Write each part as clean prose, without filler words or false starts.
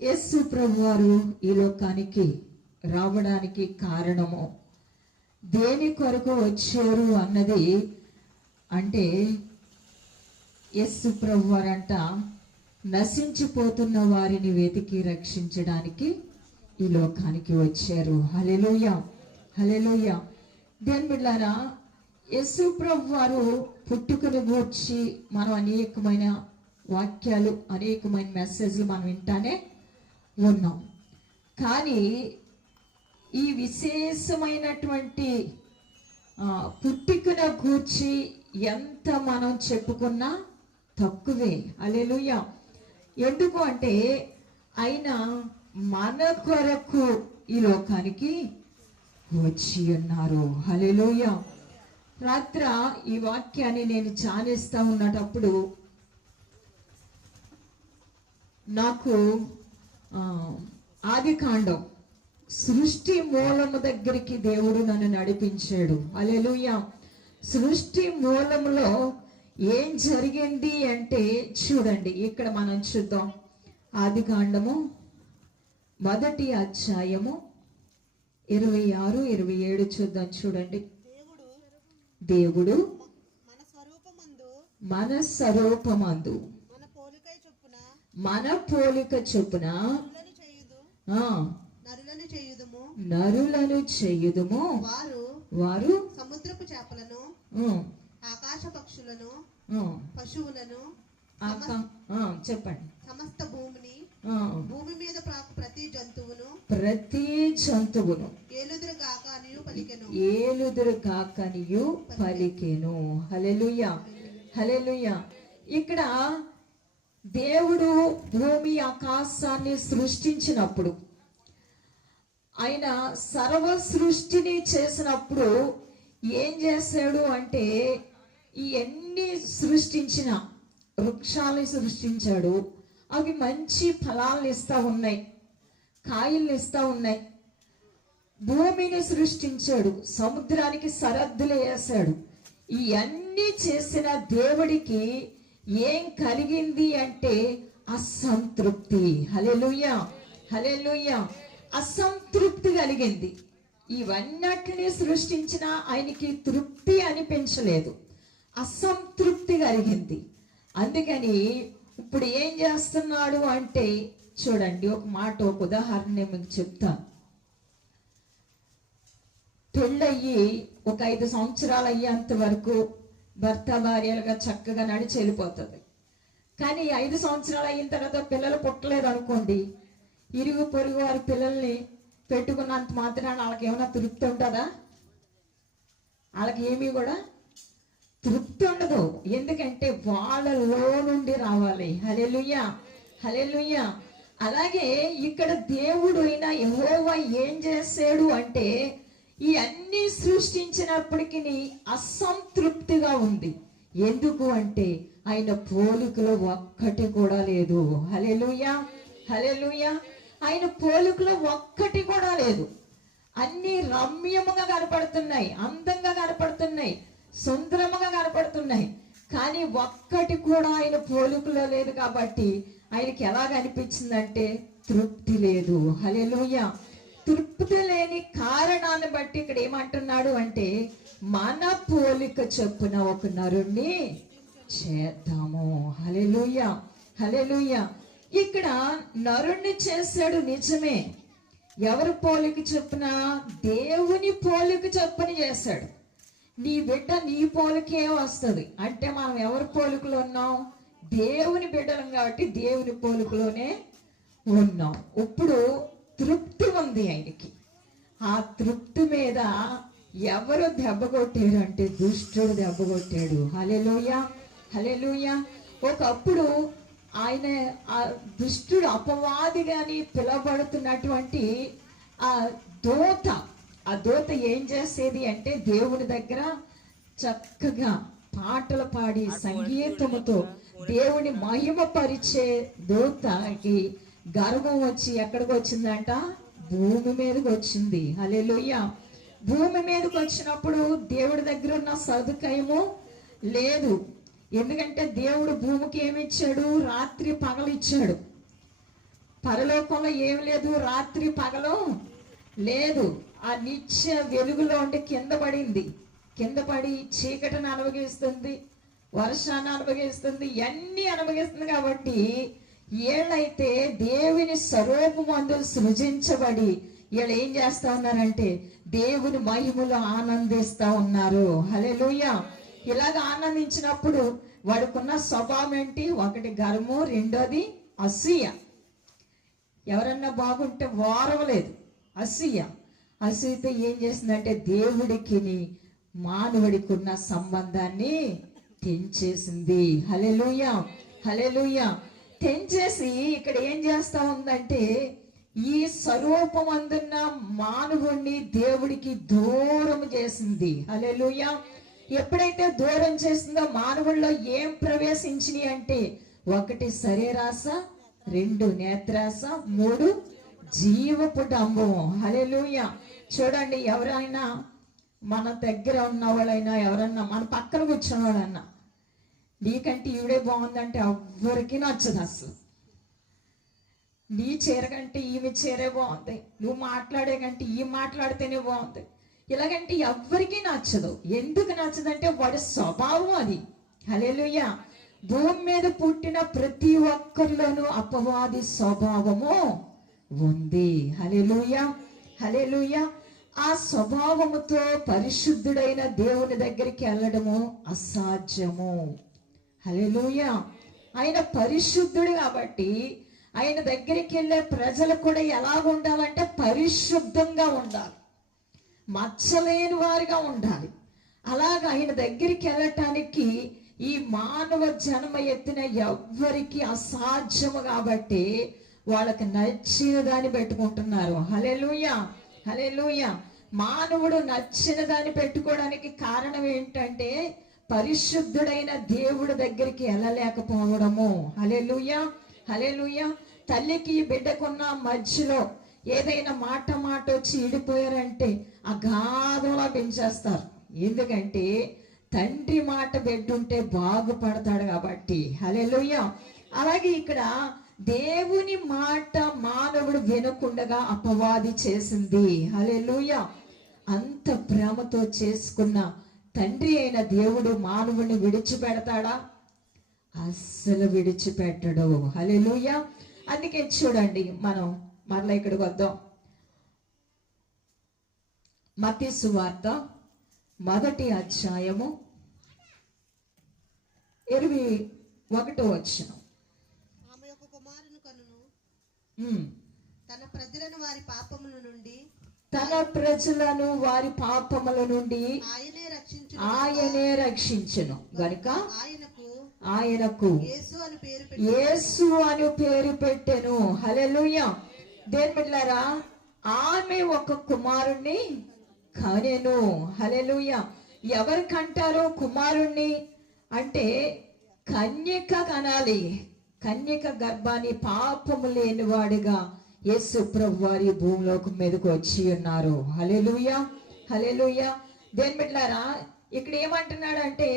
యేసు ప్రభువారు ఈ లోకానికి రావడానికి కారణము, దేని కొరకు వచ్చారు అన్నది అంటే, యేసు ప్రభువారంట నశించిపోతున్న వారిని వెతికి రక్షించడానికి ఈ లోకానికి వచ్చారు. హల్లెలూయా, హల్లెలూయా. దేని బిడ్డలారా, యేసు ప్రభువారు పుట్టుకను గూర్చి మనం అనేకమైన వాక్యాలు, అనేకమైన మెసేజ్లు మనం వింటానే ఉన్నాం. కానీ ఈ విశేషమైనటువంటి పుట్టుకను గూర్చి ఎంత మనం చెప్పుకున్నా తక్కువే. హల్లెలూయా. ఎందుకు అంటే ఆయన మన కొరకు ఈ లోకానికి వచ్చి ఉన్నారు. హల్లెలూయా. రాత్ర ఈ వాక్యాన్ని నేను ధ్యానిస్తూ ఉన్నటప్పుడు నాకు ఆదికాండం సృష్టి మూలము దగ్గరికి దేవుడు నన్ను నడిపించాడు. హల్లెలూయా. సృష్టి మూలములో ఏం జరిగింది అంటే చూడండి, ఇక్కడ మనం చూద్దాం. ఆదికాండము 1వ అధ్యాయము 26, 27 చూద్దాం. చూడండి. దేవుడు మన స్వరూపమందు మన పోలిక చొప్పున నరులను చేయుదుము, వారు సముద్రపు చేపలను, ఆకాశ పక్షులను, పశువులను, చెప్పండి, సమస్త భూమిని, భూమి మీద ప్రాకు ప్రతి జంతువును ఏలుదురు కాకనియు పలికెను. హల్లెలూయా, హల్లెలూయా. ఇక్కడ దేవుడు భూమి ఆకాశాన్ని సృష్టించినప్పుడు, ఆయన సర్వ సృష్టిని చేసినప్పుడు ఏం చేశాడు అంటే, ఈ ఎన్ని సృష్టించిన వృక్షాలని సృష్టించాడు. అవి మంచి ఫలాలను ఇస్తూ ఉన్నాయి, కాయల్ని ఇస్తూ ఉన్నాయి. భూమిని సృష్టించాడు, సముద్రానికి సరద్దులు వేశాడు. ఇవన్నీ చేసిన దేవుడికి ఏం కలిగింది అంటే అసంతృప్తి. హల్లెలూయా, హల్లెలూయా. అసంతృప్తి కలిగింది. ఇవన్నిటిని సృష్టించిన ఆయనకి తృప్తి అనిపించలేదు, అసంతృప్తి కలిగింది. అందుకని ఇప్పుడు ఏం చేస్తున్నాడు అంటే చూడండి, ఒక మాట, ఒక ఉదాహరణ మీకు చెప్తాను. పెళ్ళయ్యి ఒక 5 సంవత్సరాలు అయ్యేంత వరకు భర్త భార్యలుగా చక్కగా నడిచి వెళ్ళిపోతుంది. కానీ 5 సంవత్సరాలు అయిన తర్వాత పిల్లలు పుట్టలేదు అనుకోండి, ఇరుగు పొరుగు వారి పిల్లల్ని పెట్టుకున్నంత మాత్రాన వాళ్ళకి ఏమైనా తృప్తి ఉంటుందా? వాళ్ళకి ఏమీ కూడా తృప్తి ఉండదు. ఎందుకంటే వాళ్ళలో నుండి రావాలి. హల్లెలూయా, హల్లెలూయా. అలాగే ఇక్కడ దేవుడు అయిన యెహోవా ఏం చేశాడు అంటే, ఈ అన్ని సృష్టించినప్పటికీ అసంతృప్తిగా ఉంది. ఎందుకు అంటే ఆయన పోలికలో ఒక్కటి కూడా లేదు. హల్లెలూయా, హల్లెలూయా. ఆయన పోలికలో ఒక్కటి కూడా లేదు. అన్ని రమ్యముగా కనపడుతున్నాయి, అందంగా కనపడుతున్నాయి, సుందరముగా కనపడుతున్నాయి. కానీ ఒక్కటి కూడా ఆయన పోలికలో లేదు. కాబట్టి ఆయనకి ఎలాగ అనిపించిందంటే తృప్తి లేదు. హల్లెలూయా. తృప్తి లేని కారణాన్ని బట్టి ఇక్కడ ఏమంటున్నాడు అంటే, మన పోలిక చొప్పున ఒక నరుణ్ణి చేద్దాము. హల్లెలూయా, హల్లెలూయా. ఇక్కడ నరుణ్ణి చేశాడు నిజమే. ఎవరి పోలిక చొప్పున? దేవుని పోలిక చొప్పున చేశాడు. నీ బిడ్డ నీ పోలికే వస్తుంది అంటే మనం ఎవరి పోలికలో ఉన్నాం? దేవుని బిడ్డలం కాబట్టి దేవుని పోలికలోనే ఉన్నాం. ఇప్పుడు తృప్తి ఉంది ఆయనకి. ఆ తృప్తి మీద ఎవరు దెబ్బ కొట్టారు అంటే దుష్టుడు దెబ్బ కొట్టాడు. హల్లెలూయా, హల్లెలూయా. ఒకప్పుడు ఆయన ఆ దుష్టుడు అపవాదిగాని పిలువబడుతున్నటువంటి ఆ దూత ఏం చేసేది అంటే దేవుని దగ్గర చక్కగా పాటలు పాడి సంగీతముతో దేవుని మహిమ పరిచే దూతకి గర్వం వచ్చి ఎక్కడికి వచ్చిందంట? భూమి మీదకి వచ్చింది. హల్లెలూయా. భూమి మీదకి వచ్చినప్పుడు దేవుడి దగ్గర ఉన్న సదుపాయము లేదు. ఎందుకంటే దేవుడు భూమికి ఏమిచ్చాడు? రాత్రి పగలు ఇచ్చాడు. పరలోకంలో ఏం లేదు, రాత్రి పగలు లేదు. ఆ నిత్య వెలుగులో ఉండి కింద పడింది. కింద పడి చీకటిని అనుభవిస్తుంది, వర్షాన్ని అనుభవిస్తుంది, ఇవన్నీ అనుభవిస్తుంది. కాబట్టి వీళ్ళైతే దేవుని స్వరూపమందు సృజించబడి వీళ్ళు ఏం చేస్తా ఉన్నారంటే దేవుని మహిమలో ఆనందిస్తా ఉన్నారు. హల్లెలూయా. ఇలాగ ఆనందించినప్పుడు వాడుకున్న స్వభావం ఏంటి? ఒకటి గర్వము, రెండోది అసూయ. ఎవరన్నా బాగుంటే వారవలేదు, అసూయ. అసూయతో ఏం చేసిందంటే దేవుడికి మానవుడికి ఉన్న సంబంధాన్ని తెంచేసింది. హల్లెలూయా, హల్లెలూయా. తెంచేసి ఇక్కడ ఏం చేస్తా ఉందంటే ఈ స్వరూపమందున్న మానవుణ్ణి దేవుడికి దూరం చేసింది. హల్లెలూయా. ఎప్పుడైతే దూరం చేసిందో మానవుల్లో ఏం ప్రవేశించినాయి అంటే ఒకటి శరీరాశ, రెండు నేత్రాశ, మూడు జీవపు డంబము. హల్లెలూయా. చూడండి, ఎవరైనా మన దగ్గర ఉన్న వాళ్ళైనా, ఎవరన్నా మన పక్కన కూర్చున్న వాళ్ళన్నా నీకంటే ఈవిడే బాగుందంటే ఎవ్వరికి నచ్చదు అసలు. నీ చీర కంటే ఈమె చీరే బాగుంది, నువ్వు మాట్లాడే కంటే ఈ మాట్లాడితేనే బాగుంది, ఇలాగంటే ఎవ్వరికీ నచ్చదు. ఎందుకు నచ్చదంటే వాడి స్వభావం అది. హల్లెలూయా. భూమి మీద పుట్టిన ప్రతి ఒక్కరిలోనూ అపవాది స్వభావము ఉంది. హల్లెలూయా, హల్లెలూయా. ఆ స్వభావముతో పరిశుద్ధుడైన దేవుని దగ్గరికి వెళ్ళడము అసాధ్యము. హల్లెలూయా. ఆయన పరిశుద్ధుడు కాబట్టి ఆయన దగ్గరికి వెళ్ళే ప్రజలు కూడా ఎలాగ ఉండాలంటే పరిశుద్ధంగా ఉండాలి, మచ్చలేని వారిగా ఉండాలి. అలాగ ఆయన దగ్గరికి వెళ్ళటానికి ఈ మానవ జన్మ ఎత్తిన ఎవ్వరికి అసాధ్యము కాబట్టి వాళ్ళకి నచ్చిన దాన్ని పెట్టుకుంటున్నారు. హల్లెలూయా, హల్లెలూయా. మానవుడు నచ్చిన దాన్ని పెట్టుకోవడానికి కారణం ఏంటంటే పరిశుద్ధుడైన దేవుడి దగ్గరికి వెళ్ళలేకపోవడము. హల్లెలూయా, హల్లెలూయా. తల్లికి బిడ్డకున్న మధ్యలో ఏదైనా మాట వచ్చి ఇడిపోయారంటే అగాధంలా పెంచేస్తారు. ఎందుకంటే తండ్రి మాట బిడ్డుంటే బాగుపడతాడు కాబట్టి. హల్లెలూయా. అలాగే ఇక్కడ దేవుని మాట మానవుడు వినకుండగా అపవాది చేసింది. హల్లెలూయా. అంత ప్రేమతో చేసుకున్న తండ్రి అయిన దేవుడు మానవుడిని విడిచిపెడతాడా? అస్సలు విడిచిపెట్టడు. హల్లెలూయా. అందుకే చూడండి, మనం మరలా ఇక్కడికి వద్దాం. మత్తయి సువార్త 1వ అధ్యాయము 21వ వచనం. ఆమె యొక్క కుమారుని కనును తన ప్రజలను వారి పాపముల నుండి ఆయనే రక్షించును గనుక ఆయనకు యేసు అని పేరు పెట్టెను. హల్లెలూయా. దేవుని బిడ్డలారా, ఆమె ఒక కుమారుణ్ణి కనెను. హల్లెలూయా. ఎవరు కంటారు కుమారుణ్ణి అంటే? కన్యక కనాలి. కన్యక గర్భాన్ని పాపము లేనివాడిగా యేసు ప్రభు వారి భూమిలోకి మీదకు వచ్చి ఉన్నారు. హల్లెలూయా, హల్లెలూయా. దేవుని బిడ్డలారా, ఇక్కడ ఏమంటున్నాడు అంటే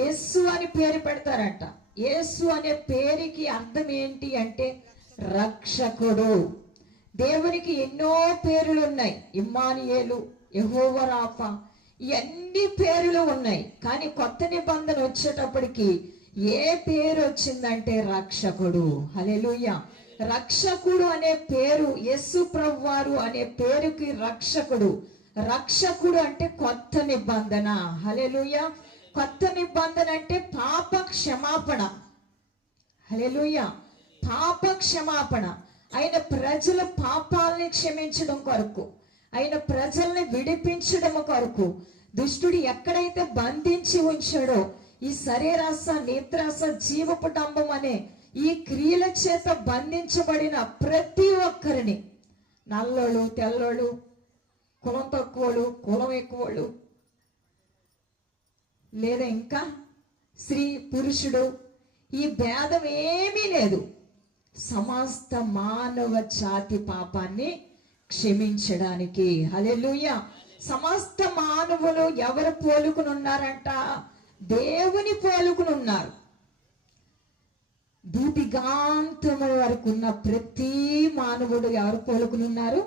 యేసు అని పేరు పెడతారంట. యేసు అనే పేరుకి అర్థం ఏంటి అంటే రక్షకుడు. దేవునికి ఎన్నో పేర్లు ఉన్నాయి. ఇమ్మానుయేలు, యెహోవా రాఫా, ఇవన్నీ పేర్లు ఉన్నాయి. కానీ కొత్త నిబంధన వచ్చేటప్పటికి ఏ పేరు వచ్చిందంటే రక్షకుడు. హల్లెలూయా. రక్షకుడు అనే పేరు, యేసు ప్రభు వారు అనే పేరుకి రక్షకుడు. రక్షకుడు అంటే కొత్త నిబంధన. హల్లెలూయా. కొత్త నిబంధన అంటే పాప క్షమాపణ. హల్లెలూయా. పాప క్షమాపణ. ఆయన ప్రజల పాపాలని క్షమించడం కొరకు, ఆయన ప్రజల్ని విడిపించడం కొరకు దుష్టుడు ఎక్కడైతే బంధించి ఉంచాడో ఈ శరీరాశ, నేత్రాశ, జీవపు డంబం అనే ఈ క్రియల చేత బంధించబడిన ప్రతి ఒక్కరిని, నల్లోళ్ళు, తెల్లోళ్ళు, కులం తక్కువలు, కులం ఎక్కువళ్ళు, లేదా ఇంకా స్త్రీ పురుషుడు, ఈ భేదం ఏమీ లేదు. సమస్త మానవ జాతి పాపాన్ని క్షమించడానికి. హల్లెలూయా. సమస్త మానవులు ఎవరు పోలుకుని ఉన్నారంట? దేవుని పోలుకుని ఉన్నారు. భూదిగాంతము వరకు ఉన్న ప్రతి మానవుడు ఎవరు పోలుకునున్నారు?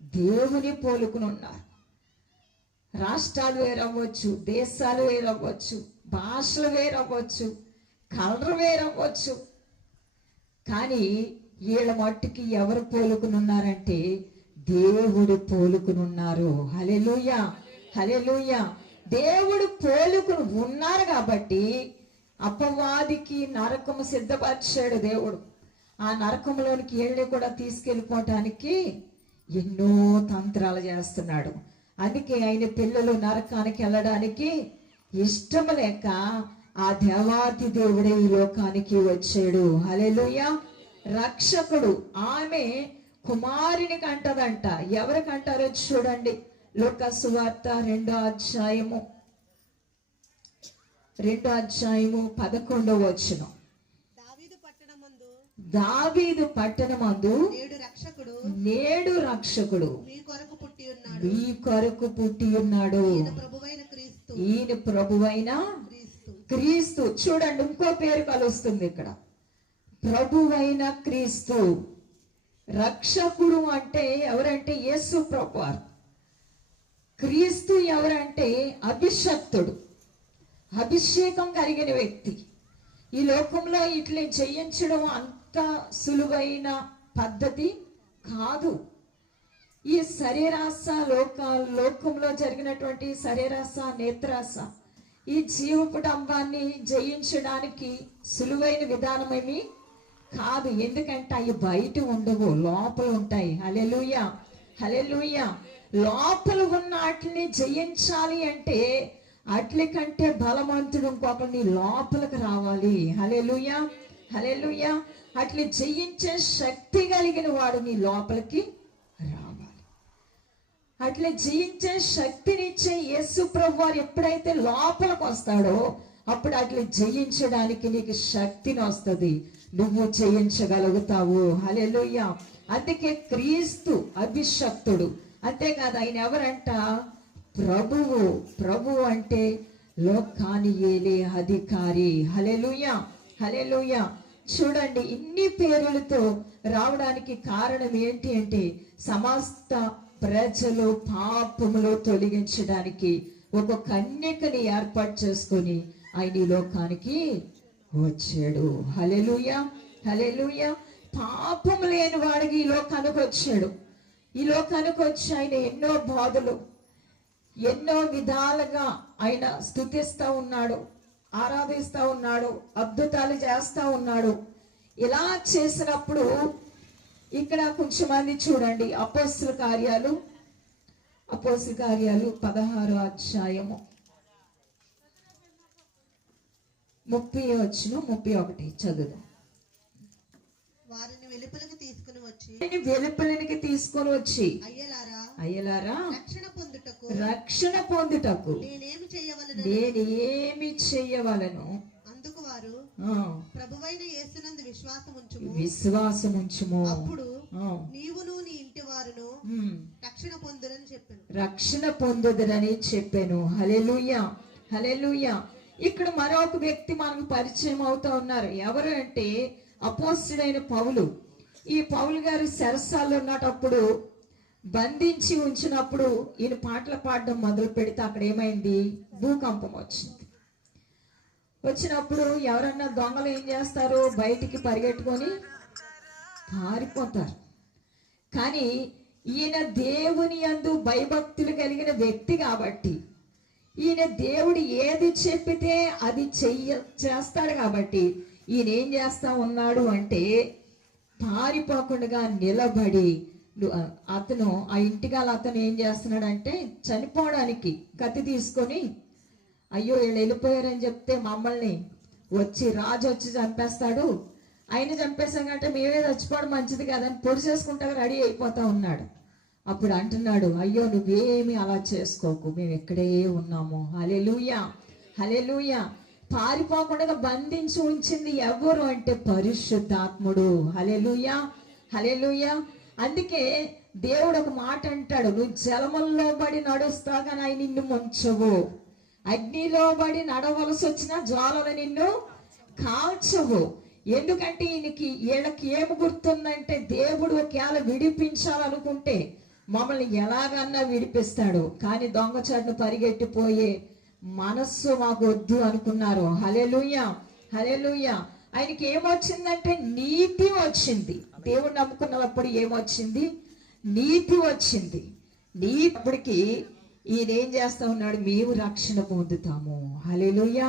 దేవుని పోలుకునున్నారు. రాష్ట్రాలు వేరవ్వచ్చు, దేశాలు వేరవ్వచ్చు, భాషలు వేరవ్వచ్చు, కలర్ వేరవ్వచ్చు, కానీ వీళ్ళ మట్టుకి ఎవరు పోలుకునున్నారంటే దేవుడు పోలుకునున్నారు. హల్లెలూయా, హల్లెలూయా. దేవుడు పోలుకుని ఉన్నారు కాబట్టి అపవాదికి నరకము సిద్ధపరిచాడు దేవుడు. ఆ నరకంలోనికి వీళ్ళని కూడా తీసుకెళ్ళిపోవటానికి ఎన్నో తంత్రాలు చేస్తున్నాడు. అందుకే ఆయన పిల్లలు నరకానికి వెళ్ళడానికి ఇష్టం లేక ఆ దేవాతి దేవుడే ఈ లోకానికి వచ్చాడు. హల్లెలూయా. రక్షకుడు ఆమె కుమారుని కంటదంట. ఎవరికి అంటారో చూడండి, లూకా సువార్త 2వ అధ్యాయము 11వ వచనం. దావీదు పట్టణమందు నేడు రక్షకుడు మీ కొరకు పుట్టి ఉన్నాడు. ఈయన ప్రభువైన క్రీస్తు. చూడండి, ఇంకో పేరు కలుస్తుంది ఇక్కడ, ప్రభువైన క్రీస్తు. రక్షకుడు అంటే ఎవరంటే యేసు ప్రభువారు. క్రీస్తు ఎవరంటే అభిషక్తుడు, అభిషేకం కలిగిన వ్యక్తి. ఈ లోకంలో ఇట్లా చేయించడం అంత సులువైన పద్ధతి కాదు. ఈ శరీరాశ లోకంలో జరిగినటువంటి శరీరాశ, నేత్రాశ, ఈ జీవపుటంబాన్ని జయించడానికి సులువైన విధానమేమి కాదు. ఎందుకంటే అవి బయట ఉండవు, లోపల ఉంటాయి. హల్లెలూయా, హల్లెలూయా. లోపల ఉన్న వాటిని జయించాలి అంటే అట్ల కంటే బలవంతుడు ఇంకొకరిని లోపలికి రావాలి. హల్లెలూయా, హల్లెలూయా. అట్లా జయించే శక్తి కలిగిన వాడు నీ లోపలికి రావాలి. అట్లా జయించే శక్తినిచ్చే యేసు ప్రభువారు ఎప్పుడైతే లోపలికి వస్తాడో అప్పుడు అట్లా జయించడానికి నీకు శక్తిని వస్తుంది, నువ్వు జయించగలుగుతావు. హల్లెలూయా. అందుకే క్రీస్తు అభిషక్తుడు. అంతేకాదు, ఆయన ఎవరంట? ప్రభువు. ప్రభువు అంటే లోకాన్ని ఏలే అధికారి. హల్లెలూయా, హల్లెలూయా. చూడండి, ఇన్ని పేర్లతో రావడానికి కారణం ఏంటి అంటే సమస్త ప్రజలు పాపములు తొలగించడానికి ఒక కన్యకని ఏర్పాటు చేసుకొని ఆయన ఈ లోకానికి వచ్చాడు. హల్లెలూయా, హల్లెలూయా. పాపం లేని వాడికి ఈ లోకానికి వచ్చాడు. ఈ లోకానికి వచ్చి ఆయన ఎన్నో బాధలు, ఎన్నో విధాలుగా ఆయన స్తుతిస్తూ ఉన్నాడు, ఆరాధిస్తూ ఉన్నాడు, అద్భుతాలు చేస్తూ ఉన్నాడు. ఇలా చేసినప్పుడు ఇక్కడ కొంచెం మంది చూడండి, అపోస్తల కార్యాలు 16వ అధ్యాయము 30-31 చదువు. వారిని వెలుపలికి తీసుకొని వచ్చి అయ్యలారా రక్షణ పొందుటకు నేనేమి చేయవలను? అందుకు వారు ప్రభువైన యేసునందు విశ్వాసముంచుము, అప్పుడు నీవును నీ ఇంటి వారును రక్షణ పొందుదురని చెప్పాను. హల్లెలూయా, హల్లెలూయా. ఇక్కడ మరొక వ్యక్తి మనకు పరిచయం అవుతా ఉన్నారు. ఎవరు అంటే అపోస్తలుడైన పౌలు. ఈ పౌలు గారు చెరసాల్లో ఉన్నప్పుడు బంధించి ఉంచినప్పుడు ఈయన పాటలు పాడడం మొదలు పెడితే అక్కడ ఏమైంది? భూకంపం వచ్చినప్పుడు ఎవరన్నా దొంగలు ఏం చేస్తారు? బయటికి పరిగెట్టుకొని పారిపోతారు. కానీ ఈయన దేవుని యందు భయభక్తులు కలిగిన వ్యక్తి కాబట్టి, ఈయన దేవుడు ఏది చెప్పితే అది చేస్తాడు కాబట్టి ఈయన ఏం చేస్తా ఉన్నాడు అంటే పారిపోకుండా నిలబడి అతను ఆ ఇంటికాల అతను ఏం చేస్తున్నాడంటే చనిపోవడానికి కత్తి తీసుకొని, అయ్యో వీళ్ళు వెళ్ళిపోయారని చెప్తే మమ్మల్ని రాజు వచ్చి చంపేస్తాడు, ఆయన చంపేశాం కంటే మేమే చచ్చిపోవడం మంచిది కదని పొడిచేసుకుంటా రెడీ అయిపోతా ఉన్నాడు. అప్పుడు అంటున్నాడు, అయ్యో నువ్వేమి అలా చేసుకోకు, మేము ఇక్కడే ఉన్నాము. హల్లెలూయా, హల్లెలూయా. పారిపోకుండా బంధించి ఉంచింది ఎవరు అంటే పరిశుద్ధాత్ముడు. హల్లెలూయా, హల్లెలూయా. అందుకే దేవుడు ఒక మాట అంటాడు, నువ్వు జలముల్లో పడి నడుస్తా కానీ ఆయన నిన్ను ముంచవు, అగ్నిలో పడి నడవలసి వచ్చిన జ్వాలలు నిన్ను కాల్చవు. ఎందుకంటే వీళ్ళకి ఏమి గుర్తుందంటే దేవుడు ఒకవేళ విడిపించాలనుకుంటే మమ్మల్ని ఎలాగన్నా విడిపిస్తాడు, కానీ దొంగచాటును పరిగెట్టిపోయే మనస్సు మాకు వద్దు అనుకున్నారు. హల్లెలూయా, హల్లెలూయా. ఆయనకి ఏమొచ్చిందంటే నీతి వచ్చింది. దేవుడు నమ్ముకున్నప్పుడు ఏమొచ్చింది? నీతి వచ్చింది. నీతికి ఈయన ఏం చేస్తా ఉన్నాడు? మేము రక్షణ పొందుతాము. హల్లెలూయా,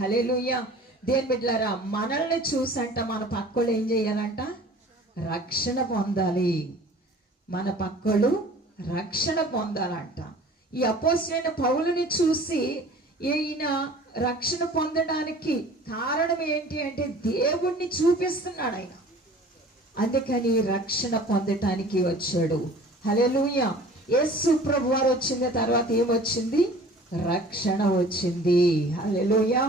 హల్లెలూయా. దేని బిడ్డలారా, మనల్ని చూసంట మన పక్కోళ్ళు ఏం చేయాలంట? రక్షణ పొందాలి. మన పక్కోళ్ళు రక్షణ పొందాలంట. ఈ అపోస్తలుడైన పౌలుని చూసి ఈయన రక్షణ పొందడానికి కారణం ఏంటి అంటే దేవుణ్ణి చూపిస్తున్నాడు ఆయన. అందుకని రక్షణ పొందటానికి వచ్చాడు. హల్లెలూయా. యేసు ప్రభు వారు వచ్చిన తర్వాత ఏమొచ్చింది? రక్షణ వచ్చింది. హల్లెలూయా,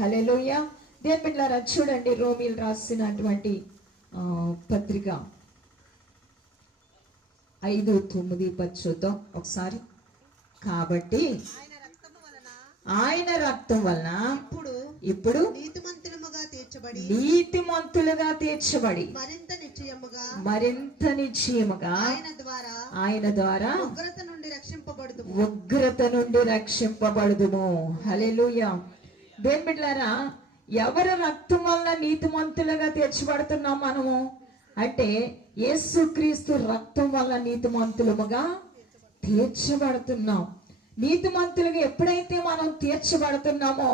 హల్లెలూయా. దేని బిడ్డలారా చూడండి, రోమీలు రాసినటువంటి పత్రిక 5:9 చూద్దాం ఒకసారి. కాబట్టి ఆయన రక్తం వలన ఇప్పుడు నీతిమంతులుగా తీర్చబడి మరింత నిశ్చయముగా ఆయన ద్వారా ఉగ్రత నుండి రక్షింపబడుదుము. హల్లెలూయా. దేని బిడ్డలారా, ఎవరి రక్తం వల్ల నీతిమంతులుగా తీర్చబడుతున్నాం మనము అంటే యేసుక్రీస్తు రక్తం వల్ల నీతిమంతులుగా తీర్చబడుతున్నాం. నీతిమంతులుగా ఎప్పుడైతే మనం తీర్చబడుతున్నామో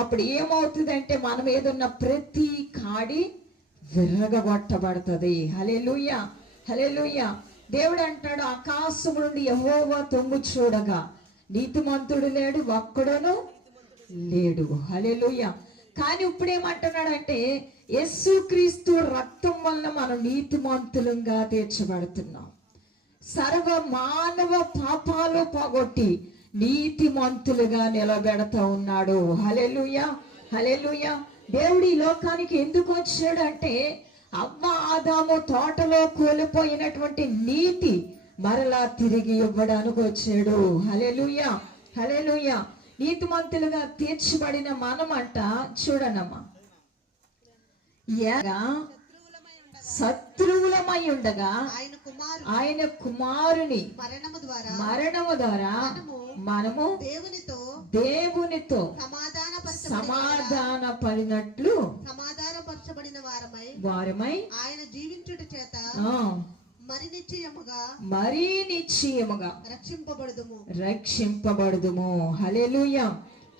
అప్పుడు ఏమవుతుందంటే మనం ఏదన్నా ప్రతి కాడి విరగగొట్టబడుతుంది. హల్లెలూయా, హల్లెలూయా. దేవుడు అంటాడు, ఆకాశము నుండి యెహోవా తొంగు చూడగా నీతిమంతుడు లేడు, ఒక్కడును లేడు. హల్లెలూయా. కానీ ఇప్పుడు ఏమంటున్నాడంటే యేసుక్రీస్తు రక్తం వలన మనం నీతిమంతులుగా తీర్చబడుతున్నాం. సర్వ మానవ పాపాలు పోగొట్టి నీతిమంతులుగా నిలబెడతా ఉన్నాడు. హల్లెలూయా, హల్లెలూయా. దేవుడు ఈ లోకానికి ఎందుకు వచ్చాడంటే అవ్వ ఆదాము తోటలో కోల్పోయినటువంటి నీతి మరలా తిరిగి ఇవ్వడానికి వచ్చాడు. హల్లెలూయా, హల్లెలూయా. నీతిమంతులుగా తీర్చబడిన మనమంట చూడనమ్మా, శత్రువులమై ఉండగా ఆయన కుమారుని మరణము ద్వారా మనము దేవునితో సమాధాన పడినట్లు వారమై ఆయన జీవించుట చేత మరీ నిశ్చయముగా రక్షింపబడుదుము. హల్లెలూయా,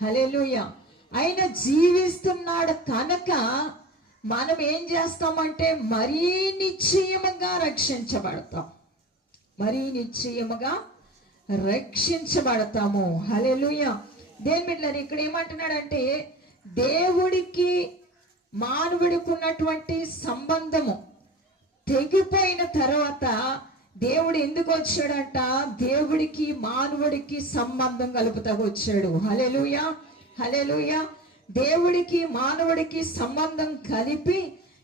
హల్లెలూయా. ఆయన జీవిస్తున్నాడు కనుక మనం ఏం చేస్తామంటే మరీ నిశ్చయముగా రక్షించబడతాం. మరీ నిశ్చయముగా రక్షించబడతాము. హల్లెలూయా. దేని బిడ్డలారా, ఇక్కడ ఏమంటున్నాడంటే దేవుడికి మానవుడికి ఉన్నటువంటి సంబంధము తెగిపోయిన తర్వాత దేవుడు ఎందుకు వచ్చాడంట? దేవుడికి మానవుడికి సంబంధం కలుపుతా వచ్చాడు. హల్లెలూయా, హల్లెలూయా. దేవుడికి మానవుడికి సంబంధం కలిపి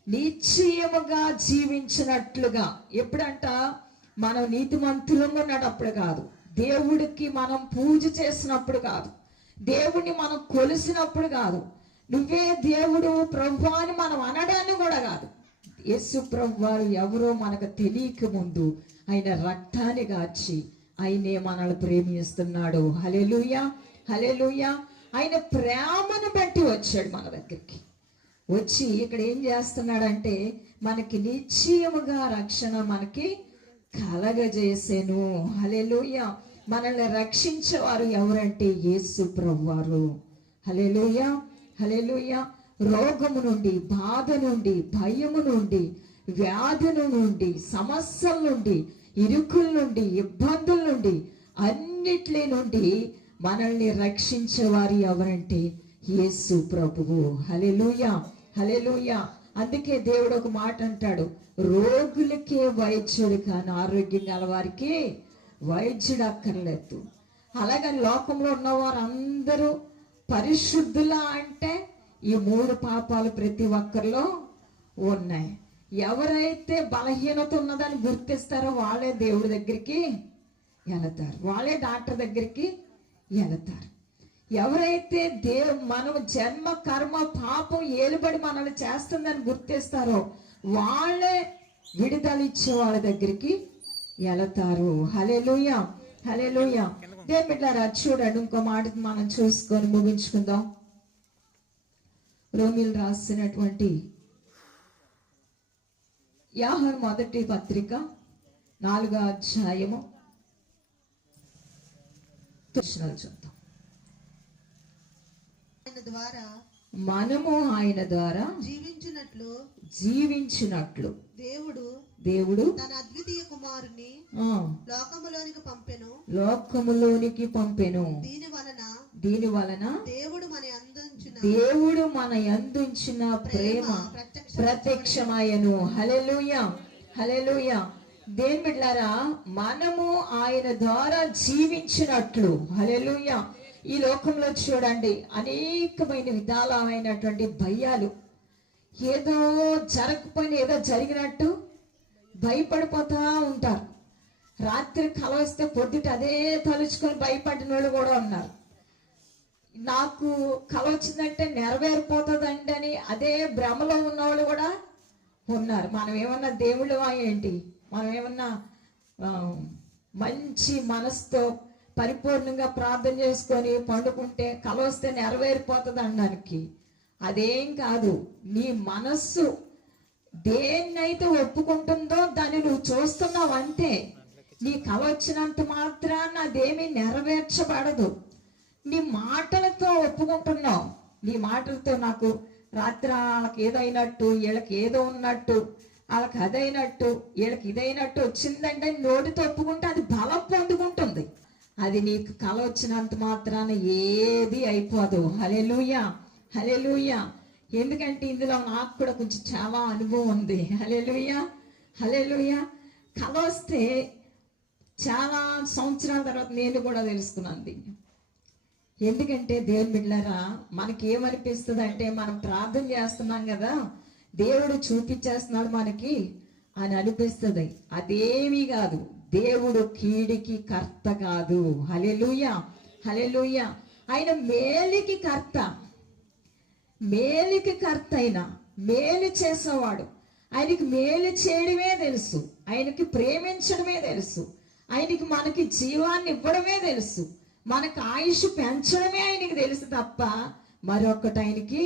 నిశ్చయముగా జీవించినట్లుగా. ఎప్పుడంట? మనం నీతిమంతులంగా ఉన్నప్పుడు కాదు, దేవుడికి మనం పూజ చేసినప్పుడు కాదు, దేవుడిని మనం కొలిసినప్పుడు కాదు, నువ్వే దేవుడు ప్రభు అని మనం అనడాన్ని కూడా కాదు. యేసు ప్రభు వారు ఎవరో మనకు తెలియక ముందు ఆయన రక్తాన్ని గార్చి ఆయనే మనల్ని ప్రేమిస్తున్నాడు. హల్లెలూయా, హల్లెలూయా. ఆయన ప్రేమను బట్టి వచ్చాడు మన దగ్గరికి. వచ్చి ఇక్కడ ఏం చేస్తున్నాడంటే మనకి నిశ్చయముగా రక్షణ మనకి కలగజేసేను. హల్లెలూయా. మనల్ని రక్షించేవారు ఎవరంటే యేసు ప్రభువారు. హల్లెలూయా, హల్లెలూయా. రోగము నుండి, బాధ నుండి, భయము నుండి, వ్యాధుల నుండి, సమస్యల నుండి, ఇరుకుల నుండి, ఇబ్బందుల నుండి, అన్నిటి నుండి మనల్ని రక్షించేవారు ఎవరంటే యేసు ప్రభువు. హల్లెలూయా, హల్లెలూయా. అందుకే దేవుడు ఒక మాట అంటాడు, రోగులకే వైద్యుడు కానీ ఆరోగ్యం గల వారికి వైద్యుడు అక్కర్లేదు. అలాగే లోకంలో ఉన్నవారు అందరూ పరిశుద్ధులా అంటే ఈ 3 పాపాలు ప్రతి ఒక్కరిలో ఉన్నాయి. ఎవరైతే బలహీనత ఉన్నదని గుర్తిస్తారో వాళ్ళే దేవుడి దగ్గరికి వెళతారు, వాళ్ళే డాక్టర్ దగ్గరికి వెళతారు. ఎవరైతే మనం జన్మ కర్మ పాపం ఏలుబడి మనల్ని చేస్తుందని గుర్తిస్తారో వాళ్ళే విడుదల ఇచ్చే వాళ్ళ దగ్గరికి వెళతారు. హల్లెలూయా, హల్లెలూయా. దేవుని బిడ్డలారా, చూడండి, ఇంకో మాట మనం చూసుకొని ముగించుకుందాం. రోమీయులు రాసినటువంటి యోహాను మొదటి పత్రిక 4వ అధ్యాయము చూద్దాం. ఆయన ద్వారా మనము ఆయన ద్వారా జీవించినట్లు దేవుడు తన అద్వితీయ కుమారుని లోకములోనికి పంపెను. దీని వలన దేవుడు మన యందుంచిన ప్రేమ ప్రత్యక్షమాయను. హల్లెలూయా, హల్లెలూయా. దేవుని బిడ్డలారా, మనము ఆయన ద్వారా జీవించినట్లు. హల్లెలూయా. ఈ లోకంలో చూడండి, అనేకమైన విధాలమైనటువంటి భయాలు. ఏదో జరగకపోయినా ఏదో జరిగినట్టు భయపడిపోతా ఉంటారు. రాత్రి కల వస్తే పొద్దుట అదే తలుచుకొని భయపడిన వాళ్ళు కూడా ఉన్నారు. నాకు కల వచ్చిందంటే నెరవేరిపోతుందండి అని అదే భ్రమలో ఉన్నవాళ్ళు కూడా ఉన్నారు. మనం ఏమన్నా దేవుళ్ళవా ఏంటి? మనం ఏమన్నా మంచి మనసుతో పరిపూర్ణంగా ప్రార్థన చేసుకొని పండుకుంటే కల వస్తే నెరవేరిపోతుంది అనడానికి అదేం కాదు. నీ మనస్సు దేన్నైతే ఒప్పుకుంటుందో దాన్ని నువ్వు చూస్తున్నావు అంతే. నీ కల వచ్చినంత మాత్రాన అదేమీ నెరవేర్చబడదు. నీ మాటలతో ఒప్పుకుంటున్నావు. నీ మాటలతో నాకు రాత్రి వాళ్ళకి ఏదైనట్టు, వీళ్ళకి ఏదో ఉన్నట్టు, వాళ్ళకి అదైనట్టు, వీళ్ళకి ఇదైనట్టు వచ్చిందంటే నోటితో ఒప్పుకుంటే అది బలం పొందుకుంటుంది. అది నీకు కల వచ్చినంత మాత్రాన ఏది అయిపోదు. హల్లెలూయా, హల్లెలూయా. ఎందుకంటే ఇందులో నాకు కూడా కొంచెం చాలా అనుభవం ఉంది. హల్లెలూయా, హల్లెలూయా. కల వస్తే చాలా సంవత్సరాల తర్వాత నేను కూడా తెలుసుకున్నాను దీన్ని. ఎందుకంటే దేవుని బిడ్డలారా, మనకి ఏమనిపిస్తుంది అంటే మనం ప్రార్థన చేస్తున్నాం కదా, దేవుడు చూపించేస్తున్నాడు మనకి అని అనిపిస్తుంది. అదేమీ కాదు. దేవుడు కీడికి కర్త కాదు. హల్లెలూయా, హల్లెలూయా. ఆయన మేలుకి కర్త. మేలుకి కర్త అయినా మేలు చేసేవాడు. ఆయనకి మేలు చేయడమే తెలుసు. ఆయనకి ప్రేమించడమే తెలుసు. ఆయనకి మనకి జీవాన్ని ఇవ్వడమే తెలుసు. మనకు ఆయుష్ పెంచడమే ఆయనకి తెలుసు తప్ప మరొకటి ఆయనకి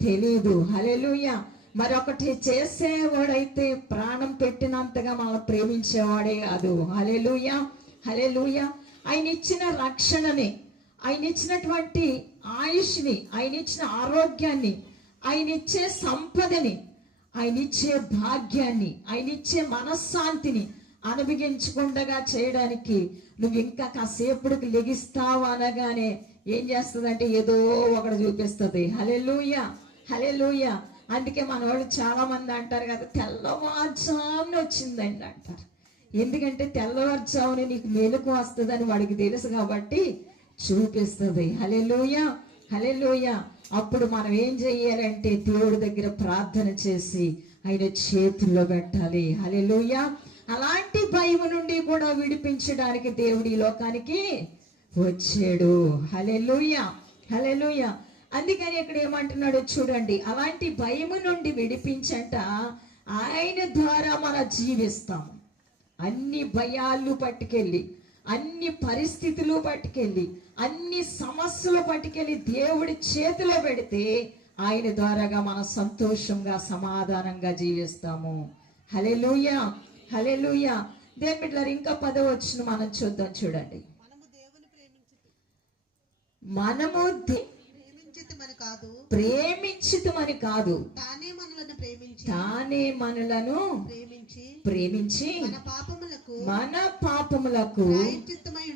తెలీదు. హల్లెలూయా. మరొకటి చేసేవాడైతే ప్రాణం పెట్టినంతగా మనం ప్రేమించేవాడే కాదు. హల్లెలూయా, హల్లెలూయా. ఆయన ఇచ్చిన రక్షణని, ఆయన ఇచ్చినటువంటి ఆయుష్ని, ఆయన ఇచ్చిన ఆరోగ్యాన్ని, ఆయన ఇచ్చే సంపదని, ఆయన ఇచ్చే భాగ్యాన్ని, ఆయన ఇచ్చే మనశ్శాంతిని అనుభవించకుండా చేయడానికి నువ్వు ఇంకా కాసేపుడికి లెగిస్తావు అనగానే ఏం చేస్తుందంటే ఏదో ఒకటి చూపిస్తుంది. హల్లెలూయా, హల్లెలూయా. అందుకే మన వాళ్ళు చాలా మంది అంటారు కదా, తెల్లవారుజామున వచ్చిందండి అంటారు. ఎందుకంటే తెల్లవారుజామున నీకు మెలకు వస్తుందని వాడికి తెలుసు కాబట్టి చూపిస్తుంది. హల్లెలూయా, హల్లెలూయా. అప్పుడు మనం ఏం చెయ్యాలంటే దేవుడి దగ్గర ప్రార్థన చేసి ఆయన చేతుల్లో పెట్టాలి. హల్లెలూయా. అలాంటి భయం నుండి కూడా విడిపించడానికి దేవుడి లోకానికి వచ్చాడు. హల్లెలూయా, హల్లెలూయా. అందుకని ఇక్కడ ఏమంటున్నాడు చూడండి, అలాంటి భయము నుండి విడిపించంట ఆయన ద్వారా మనం జీవిస్తాము. అన్ని భయాలు పట్టుకెళ్ళి, అన్ని పరిస్థితులు పట్టుకెళ్ళి, అన్ని సమస్యలు పట్టుకెళ్ళి దేవుడి చేతిలో పెడితే ఆయన ద్వారాగా మనం సంతోషంగా సమాధానంగా జీవిస్తాము. హల్లెలూయా, హల్లెలూయా. దేవుని బిడ్డలారా, ఇంకా 10వ వచనం మనం చూద్దాం. చూడండి, మనము ప్రేమించితమని కాదు, తానే మనలను ప్రేమించి మన పాపములకు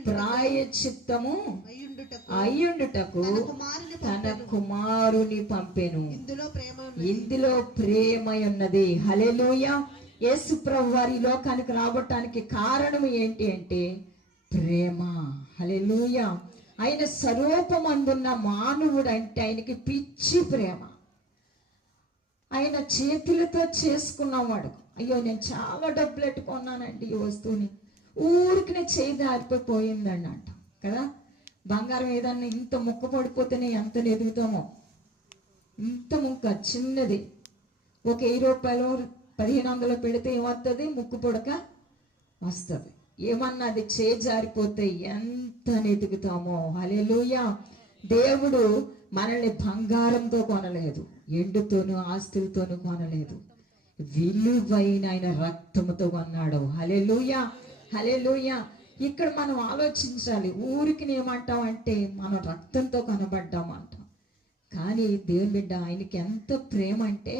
ప్రాయశ్చిత్తము అయ్యుండుటకు తన కుమారుని పంపెను. ఇందులో ప్రేమ ఉన్నది. హల్లెలూయా. యేసు ప్రభువు వారి లోకానికి రావటానికి కారణం ఏంటి అంటే ప్రేమ. హల్లెలూయా. ఆయన స్వరూపమందున్న మానవుడు అంటే ఆయనకి పిచ్చి ప్రేమ. ఆయన చేతులతో చేసుకున్నవాడు. అయ్యో నేను చాలా డబ్బులు పెట్టుకున్నానండి ఈ వస్తువుని, ఊరికి చేయి దారిపోయిందండి అంట కదా. బంగారం ఏదన్నా ఇంత ముక్క పడిపోతేనే ఎంత ఎదుగుతామో, ఇంత ముక్క చిన్నది ఒక 1000 రూపాయలు 1500 పెడితే ఏమవుతుంది? ముక్కు పొడక వస్తుంది. ఏమన్నా అది జారిపోతే ఎంత ఎదుగుతామో. హల్లెలూయా. దేవుడు మనల్ని బంగారంతో కొనలేదు, ఎండుతోనూ ఆస్తులతోనూ కొనలేదు, విలువైన ఆయన రక్తముతో కొన్నాడు. హల్లెలూయా, హల్లెలూయా. ఇక్కడ మనం ఆలోచించాలి. ఊరికి ఏమంటామంటే మనం రక్తంతో కొనబడ్డామంటాం, కానీ దేవుని బిడ్డ ఆయనకి ఎంత ప్రేమ అంటే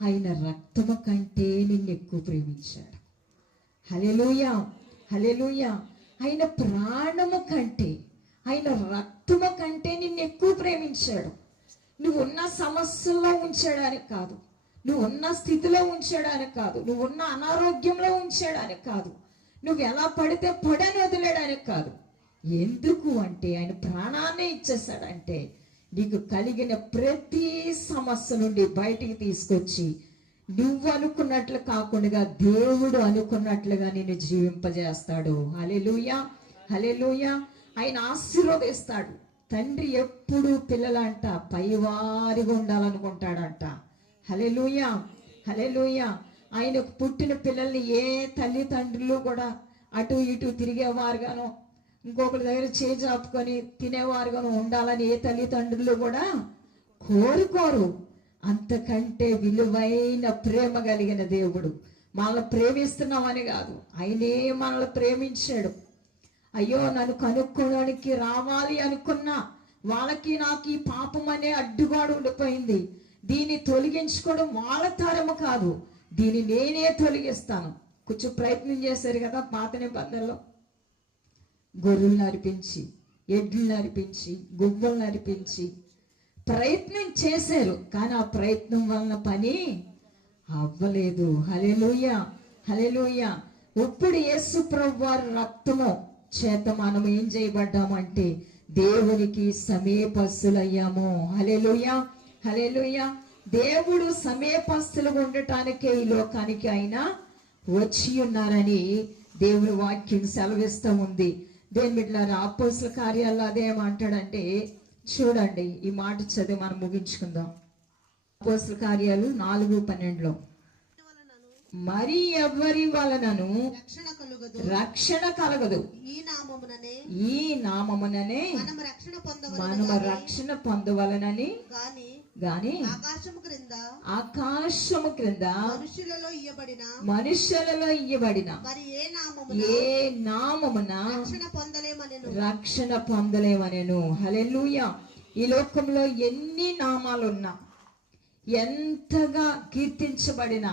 ఆయన రక్తము కంటే నిన్ను ఎక్కువ ప్రేమించాడు. హల్లెలూయా, హల్లెలూయా. ఆయన ప్రాణము కంటే, ఆయన రక్తము కంటే నిన్ను ఎక్కువ ప్రేమించాడు. నువ్వు ఉన్న సమస్యల్లో ఉంచడానికి కాదు, నువ్వు ఉన్న స్థితిలో ఉంచడానికి కాదు, నువ్వు ఉన్న అనారోగ్యంలో ఉంచడానికి కాదు, నువ్వు ఎలా పడితే పడని వదిలేయడానికి కాదు. ఎందుకు అంటే ఆయన ప్రాణాన్ని ఇచ్చేసాడంటే నీకు కలిగిన ప్రతి సమస్య నుండి బయటికి తీసుకొచ్చి నువ్వు అనుకున్నట్లు కాకుండా దేవుడు అనుకున్నట్లుగా నిన్ను జీవింపజేస్తాడు. హల్లెలూయా, హల్లెలూయా. ఆయన ఆశీర్వదిస్తాడు. తండ్రి ఎప్పుడు పిల్లలంట పైవారిగా ఉండాలనుకుంటాడంట. హల్లెలూయా, హల్లెలూయా. ఆయనకు పుట్టిన పిల్లల్ని ఏ తల్లిదండ్రులు కూడా అటు ఇటు తిరిగేవారుగానో, ఇంకొకరి దగ్గర చేజాపుకొని తినేవారుగానో ఉండాలని ఏ తల్లిదండ్రులు కూడా కోరుకోరు. అంతకంటే విలువైన ప్రేమ కలిగిన దేవుడు. మనల్ని ప్రేమిస్తున్నామని కాదు, ఆయనే మనల్ని ప్రేమించాడు. అయ్యో నన్ను కనుక్కోవడానికి రావాలి అనుకున్నా వాళ్ళకి నాకు ఈ పాపం అనే అడ్డుగాడు ఉండిపోయింది, దీన్ని తొలగించుకోవడం వాళ్ళ తరము కాదు, దీన్ని నేనే తొలగిస్తాను. కొంచెం ప్రయత్నం చేశారు కదా పాత నిబంధనలో. గొర్రెలను అర్పించి, ఎడ్లను అర్పించి, గువ్వలను అర్పించి ప్రయత్నం చేశారు, కానీ ఆ ప్రయత్నం వలన పని అవ్వలేదు. హల్లెలూయా, హల్లెలూయా. ఇప్పుడు యేసు ప్రభువారి రక్తము చేత మనం ఏం చేయబడ్డామంటే దేవునికి సమీపస్తులయ్యాము. హల్లెలూయా, హల్లెలూయా. దేవుడు సమీపస్తులుగా ఉండటానికే ఈ లోకానికి ఆయన వచ్చి ఉన్నారని దేవుని వాక్యం సెలవిస్తూ ఉంది. దేని బిడ్డలారా, అపోస్తల కార్యాల్లో అదేమంటాడంటే చూడండి, ఈ మాట చదివి మనం ముగించుకుందాం. అపోస్తల కార్యాలు 4:12 మరి ఎవరి వలనను రక్షణ కలగదు, ఈ నామముననే మనము రక్షణ పొందవలనని గాని ఆకాశము క్రింద మనుషులలో ఇయ్యబడిన ఏ నామమున రక్షణ పొందలేమనెను. హల్లెలూయా. ఈ లోకంలో ఎన్ని నామాలున్నా, ఎంతగా కీర్తించబడినా,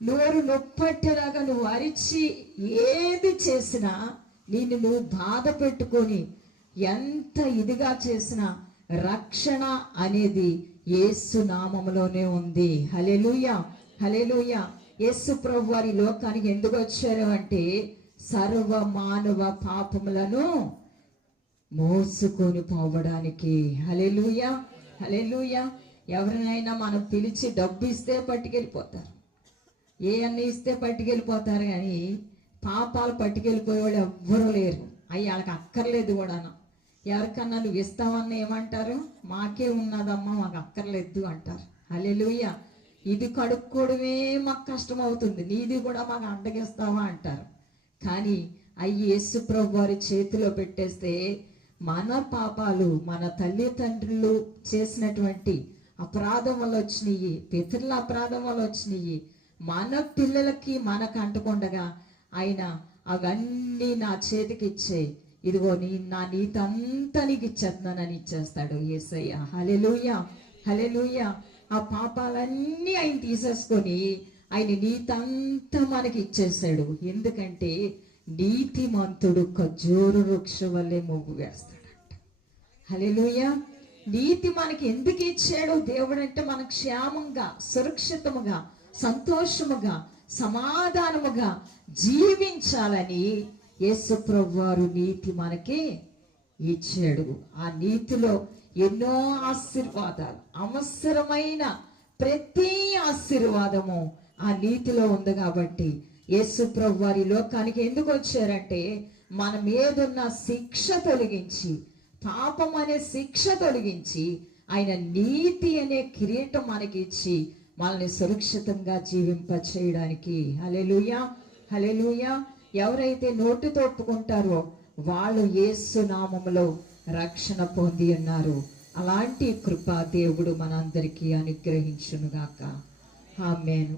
నోరు నొప్పట్టేలాగా నువ్వు అరిచి ఏది చేసినా, నిన్ను నువ్వు బాధ పెట్టుకొని ఎంత ఇదిగా చేసినా రక్షణ అనేది యేసు నామములోనే ఉంది. హల్లెలూయా, హల్లెలూయా. యేసు ప్రభు వారి లోకానికి ఎందుకు వచ్చారు అంటే సర్వ మానవ పాపములను మోసుకొని పోవడానికి. హల్లెలూయా, హల్లెలూయా. ఎవరినైనా మనం పిలిచి డబ్బు ఇస్తే పట్టుకెళ్ళిపోతారు, ఏ అన్నీ ఇస్తే పట్టుకెళ్ళిపోతారు, కానీ పాపాలు పట్టుకెళ్ళిపోయే వాళ్ళు ఎవ్వరూ లేరు. అవి వాళ్ళకి అక్కర్లేదు కూడా. ఎవరికన్నా నువ్వు ఇస్తావన్నా ఏమంటారు? మాకే ఉన్నదమ్మా, మాకు అక్కర్లేదు అంటారు. హల్లెలూయా. ఇది కడుక్కోవడమే మాకు కష్టం అవుతుంది, నీది కూడా మాకు అండగిస్తావా అంటారు. కానీ అవి యేసు ప్రభు వారి చేతిలో పెట్టేస్తే మన పాపాలు, మన తల్లిదండ్రులు చేసినటువంటి అపరాధం వల్ల వచ్చినాయి, పితరుల అపరాధం వల్ల వచ్చినాయి, మన పిల్లలకి మనకు అంటకుండగా ఆయన అవన్నీ నా చేతికి ఇచ్చేయి, ఇదిగో నా నీతంతా నీకు ఇచ్చేస్తున్నానని ఇచ్చేస్తాడు యేసయ్య. హల్లెలూయా, హల్లెలూయా. ఆ పాపాలన్నీ ఆయన తీసేసుకొని ఆయన నీతంతా మనకి ఇచ్చేసాడు. ఎందుకంటే నీతిమంతుడు ఖర్జూర వృక్షం వల్లే మొగ్గు వేస్తాడంట. హల్లెలూయా. నీతి మనకి ఎందుకు ఇచ్చాడు దేవుడు అంటే మన క్షేమంగా, సురక్షితముగా, సంతోషముగా, సమాధానముగా జీవించాలని యేసు ప్రభువారు నీతి మనకి ఇచ్చాడు. ఆ నీతిలో ఎన్నో ఆశీర్వాదాలు, అవసరమైన ప్రతి ఆశీర్వాదము ఆ నీతిలో ఉంది. కాబట్టి యేసు ప్రభువారు ఈ లోకానికి ఎందుకు వచ్చారంటే మన మీదున్న శిక్ష తొలగించి పాపం అనే శిక్ష తొలగించి ఆయన నీతి అనే కిరీటం మనకి ఇచ్చి మనల్ని సురక్షితంగా జీవింప చేయడానికి. హల్లెలూయా, హల్లెలూయా. ఎవరైతే నోటితో ఒప్పుకుంటారో వాళ్ళు యేసు నామములో రక్షణ పొంది ఉన్నారు. అలాంటి కృప దేవుడు మనందరికీ అనుగ్రహించునుగాక. ఆమేన్.